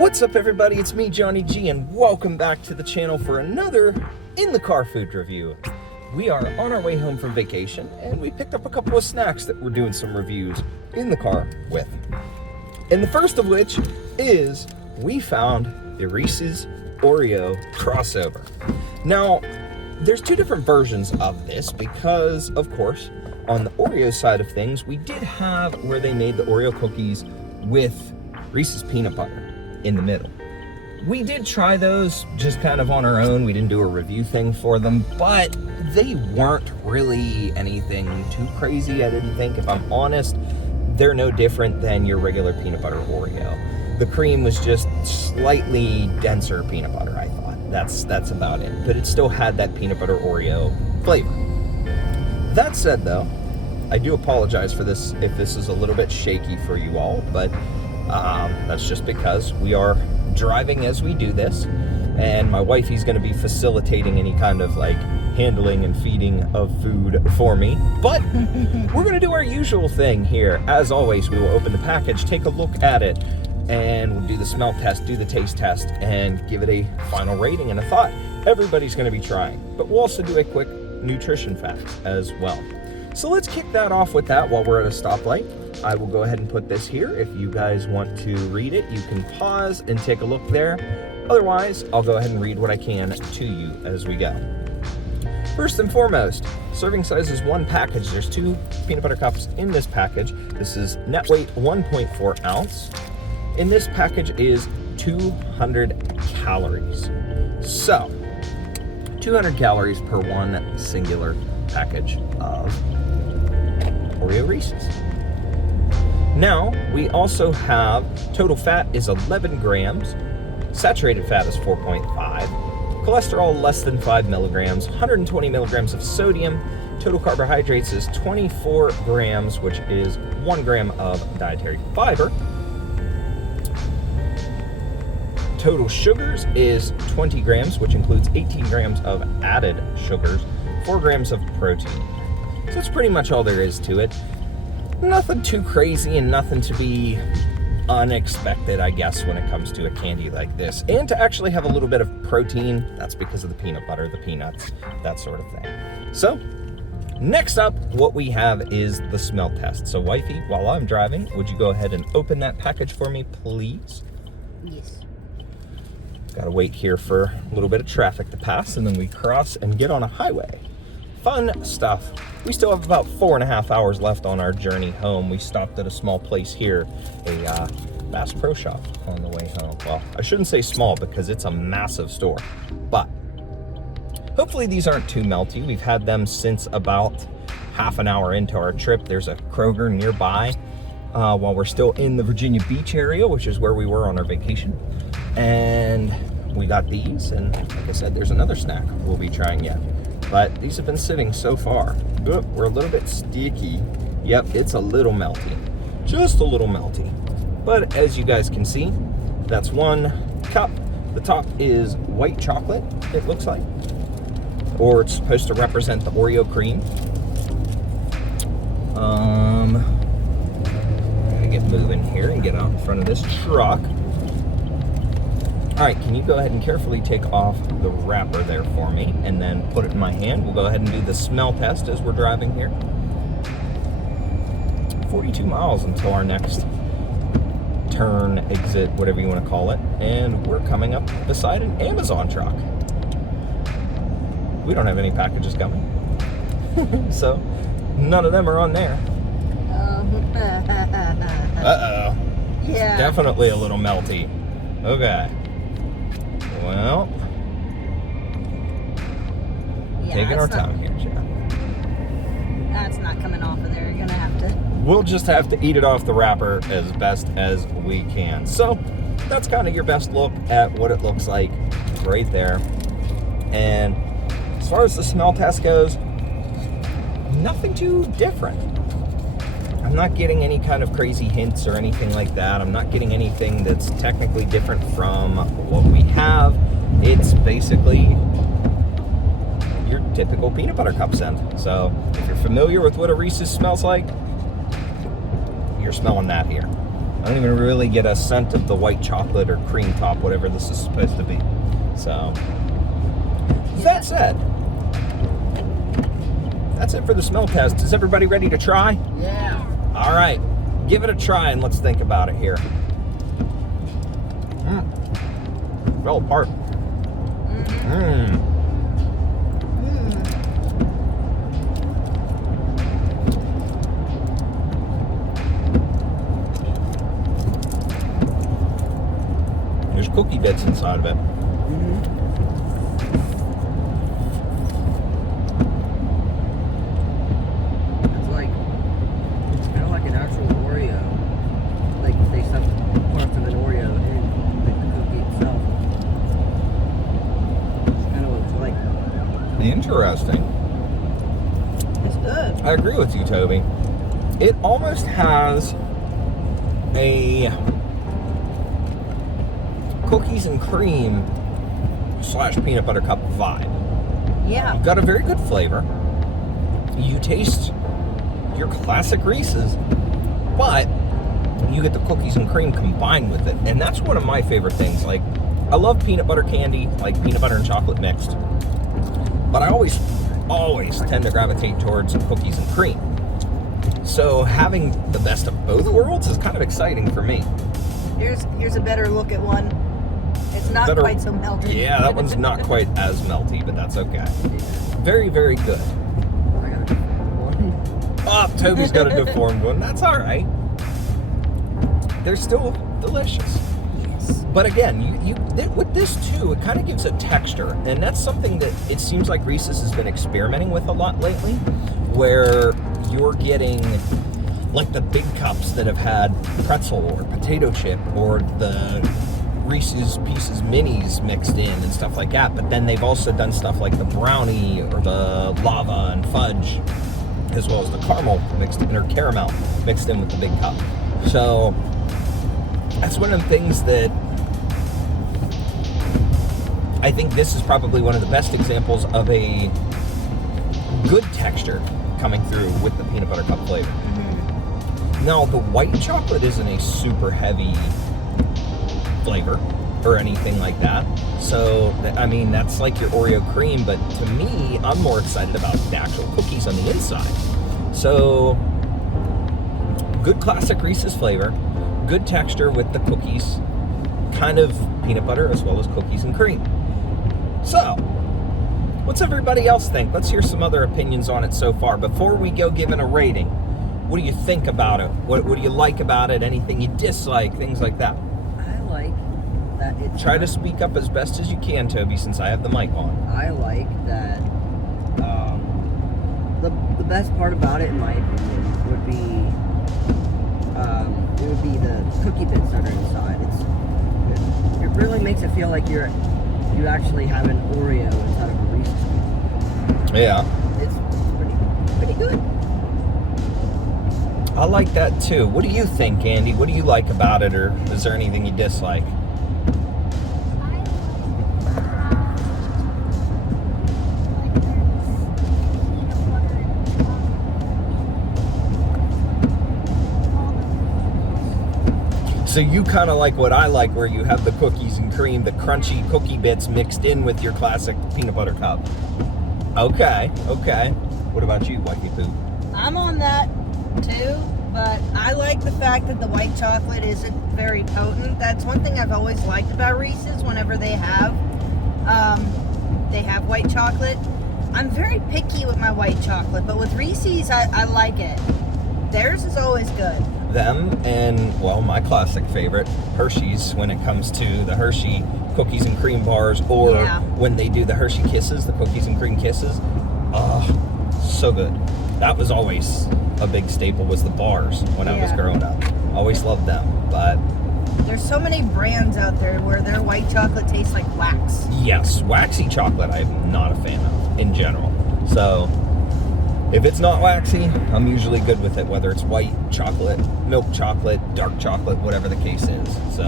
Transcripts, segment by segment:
What's up, everybody? It's me, Johnny G, and welcome back to the channel for another In the Car food review. We are on our way home from vacation, and we picked up a couple of snacks that we're doing some reviews in the car with. And the first of which is we found the Reese's Oreo crossover. Now, there's two different versions of this because, of course, on the Oreo side of things, we did have where they made the Oreo cookies with Reese's peanut butter in the middle. We did try those just kind of on our own. We didn't do a review thing for them, but they weren't really anything too crazy, I didn't think. If I'm honest, they're no different than your regular peanut butter Oreo. The cream was just slightly denser peanut butter, I thought. That's about it. But it still had that peanut butter Oreo flavor. That said, though, I do apologize for this if this is a little bit shaky for you all, but that's just because we are driving as we do this, and my wifey's going to be facilitating any kind of like handling and feeding of food for me. But we're going to do our usual thing here. As always, we will open the package, take a look at it, and we'll do the smell test, do the taste test, and give it a final rating and a thought. Everybody's going to be trying, but we'll also do a quick nutrition fact as well. So let's kick that off with that while we're at a stoplight. I will go ahead and put this here. If you guys want to read it, you can pause and take a look there. Otherwise, I'll go ahead and read what I can to you as we go. First and foremost, serving size is one package. There's 2 peanut butter cups in this package. This is net weight 1.4 ounce. In this package is 200 calories. So, 200 calories per one singular package of Oreo Reese's. Now, we also have total fat is 11 grams, saturated fat is 4.5, cholesterol less than 5 milligrams, 120 milligrams of sodium, total carbohydrates is 24 grams, which is 1 gram of dietary fiber. Total sugars is 20 grams, which includes 18 grams of added sugars, 4 grams of protein. So that's pretty much all there is to it. Nothing too crazy and nothing to be unexpected, I guess, when it comes to a candy like this. And to actually have a little bit of protein, that's because of the peanut butter, the peanuts, that sort of thing. So, next up, what we have is the smell test. So, wifey, while I'm driving, would you go ahead and open that package for me, please? Yes. Gotta wait here for a little bit of traffic to pass, and then we cross and get on a highway. Fun stuff. We still have about 4.5 hours left on our journey home. We stopped at a small place here, a Bass Pro Shop on the way home. Well, I shouldn't say small because it's a massive store, but hopefully these aren't too melty. We've had them since about half an hour into our trip. There's a Kroger nearby while we're still in the Virginia Beach area, which is where we were on our vacation. And we got these, and like I said, there's another snack we'll be trying yet. But these have been sitting so far. Oop, we're a little bit sticky. Yep, it's a little melty. Just a little melty. But as you guys can see, that's one cup. The top is white chocolate, it looks like. Or it's supposed to represent the Oreo cream. I'm gonna get moving here and get out in front of this truck. All right, can you go ahead and carefully take off the wrapper there for me and then put it in my hand? We'll go ahead and do the smell test as we're driving here. 42 miles until our next turn, exit, whatever you want to call it. And we're coming up beside an Amazon truck. We don't have any packages coming. So none of them are on there. Uh-oh. Yeah. Definitely a little melty. Okay. Well, yeah, taking our time here, Jeff. That's not coming off of there. You're gonna have to. We'll just have to eat it off the wrapper as best as we can. So that's kind of your best look at what it looks like right there. And as far as the smell test goes, nothing too different. I'm not getting any kind of crazy hints or anything like that. I'm not getting anything that's technically different from what we have. It's basically your typical peanut butter cup scent. So if you're familiar with what a Reese's smells like, you're smelling that here. I don't even really get a scent of the white chocolate or cream top, whatever this is supposed to be. So, that said, that's it for the smell test. Is everybody ready to try? Yeah. All right, give it a try and let's think about it here. Fell apart. There's cookie bits inside of it. It's kind of like an actual Oreo. Like they stuff parts of an Oreo in the cookie itself. It's kind of what it's like. Interesting. It's good. I agree with you, Toby. It almost has a cookies and cream / peanut butter cup vibe. Yeah. You've got a very good flavor. You taste your classic Reese's, but you get the cookies and cream combined with it. And that's one of my favorite things. Like, I love peanut butter candy, like peanut butter and chocolate mixed. But I always tend to gravitate towards cookies and cream. So having the best of both worlds is kind of exciting for me. Here's a better look at one. It's not quite so melty. Yeah, that one's not quite as melty, but that's okay. Very, very good. I got one. Oh, Toby's got a deformed one. That's all right. They're still delicious. Yes. But again, with this too, it kind of gives a texture, and that's something that it seems like Reese's has been experimenting with a lot lately, where you're getting like the big cups that have had pretzel or potato chip or the Reese's Pieces minis mixed in and stuff like that. But then they've also done stuff like the brownie or the lava and fudge, as well as the caramel mixed in, or caramel mixed in with the big cup. So that's one of the things that I think this is probably one of the best examples of a good texture coming through with the peanut butter cup flavor. Now, the white chocolate isn't a super heavy flavor or anything like that. So, I mean, that's like your Oreo cream, but to me, I'm more excited about the actual cookies on the inside. So, good classic Reese's flavor, good texture with the cookies, kind of peanut butter as well as cookies and cream. So, what's everybody else think? Let's hear some other opinions on it so far. Before we go giving a rating, what do you think about it? What do you like about it? Anything you dislike? Things like that. I like that it's... Try to speak up as best as you can, Toby, since I have the mic on. I like that the best part about it, in my opinion, would be the cookie bits that are inside. It really makes it feel like you actually have an Oreo inside of a Reese's. Yeah. It's pretty good. I like that too. What do you think, Andy? What do you like about it, or is there anything you dislike? So you kind of like what I like, where you have the cookies and cream, the crunchy cookie bits mixed in with your classic peanut butter cup. Okay. What about you, Wifey Poo? I'm on that too, but I like the fact that the white chocolate isn't very potent. That's one thing I've always liked about Reese's. Whenever they have white chocolate, I'm very picky with my white chocolate, but with Reese's, I like it. Theirs is always good. Them and, well, my classic favorite, Hershey's, when it comes to the Hershey cookies and cream bars, or when they do the Hershey Kisses, the cookies and cream kisses. Oh, so good. That was always a big staple, was the bars when I was growing up. Always loved them, but... There's so many brands out there where their white chocolate tastes like wax. Yes, waxy chocolate I'm not a fan of, in general. So, if it's not waxy, I'm usually good with it, whether it's white chocolate, milk chocolate, dark chocolate, whatever the case is. So,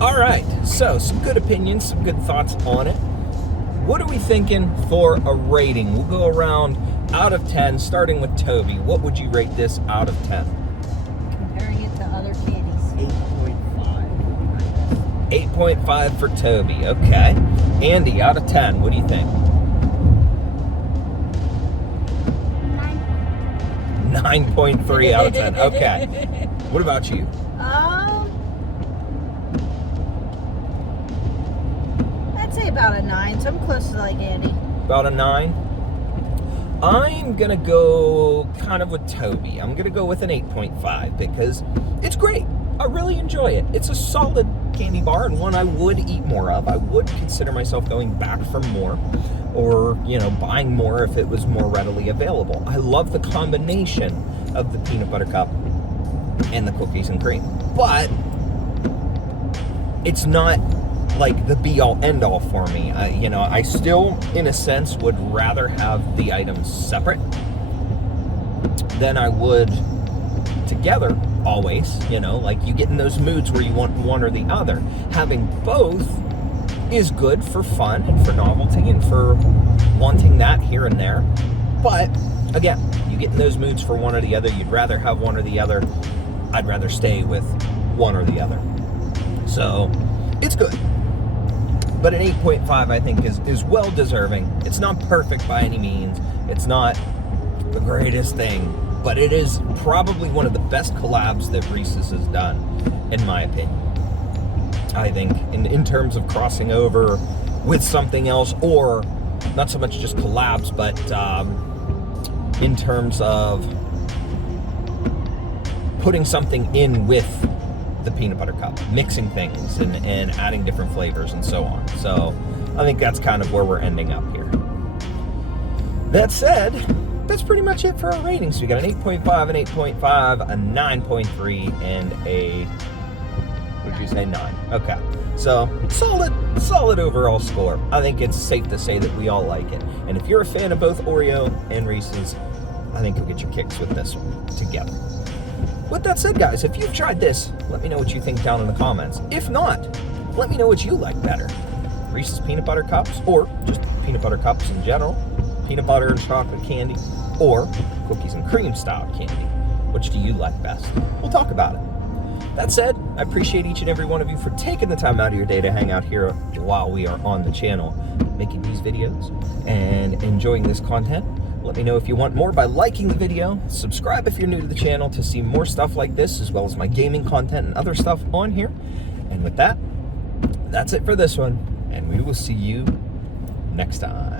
all right. So, some good opinions, some good thoughts on it. What are we thinking for a rating? We'll go around out of 10, starting with Toby. What would you rate this out of 10? Comparing it to other 8.5 for Toby. Okay. Andy, out of 10, what do you think? 9.3 out of 10. Okay. What about you? I'd say about a 9. So I'm close to like Andy. About a 9? I'm gonna go kind of with Toby. I'm gonna go with an 8.5 because it's great. I really enjoy it. It's a solid candy bar and one I would eat more of. I would consider myself going back for more or, you know, buying more if it was more readily available. I love the combination of the peanut butter cup and the cookies and cream, but it's not like the be-all end-all for me. You know, I still, in a sense, would rather have the items separate than I would together always. You know, like you get in those moods where you want one or the other. Having both is good for fun and for novelty and for wanting that here and there. But again, you get in those moods for one or the other. You'd rather have one or the other. I'd rather stay with one or the other. So it's good. But an 8.5 I think is well deserving. It's not perfect by any means. It's not the greatest thing, but it is probably one of the best collabs that Reese's has done, in my opinion. I think in terms of crossing over with something else, or not so much just collabs, but in terms of putting something in with the peanut butter cup, mixing things and adding different flavors and so on. So I think that's kind of where we're ending up here. That said, that's pretty much it for our ratings. We got an 8.5, an 8.5, a 9.3, and a, what did you say, 9? Okay. So solid overall score. I think it's safe to say that we all like it. And if you're a fan of both Oreo and Reese's, I think you'll get your kicks with this one together. With that said, guys, if you've tried this, let me know what you think down in the comments. If not, let me know what you like better. Reese's peanut butter cups, or just peanut butter cups in general, peanut butter and chocolate candy, or cookies and cream style candy. Which do you like best? We'll talk about it. That said, I appreciate each and every one of you for taking the time out of your day to hang out here while we are on the channel making these videos and enjoying this content. Let me know if you want more by liking the video. Subscribe if you're new to the channel to see more stuff like this, as well as my gaming content and other stuff on here. And with that, that's it for this one, and we will see you next time.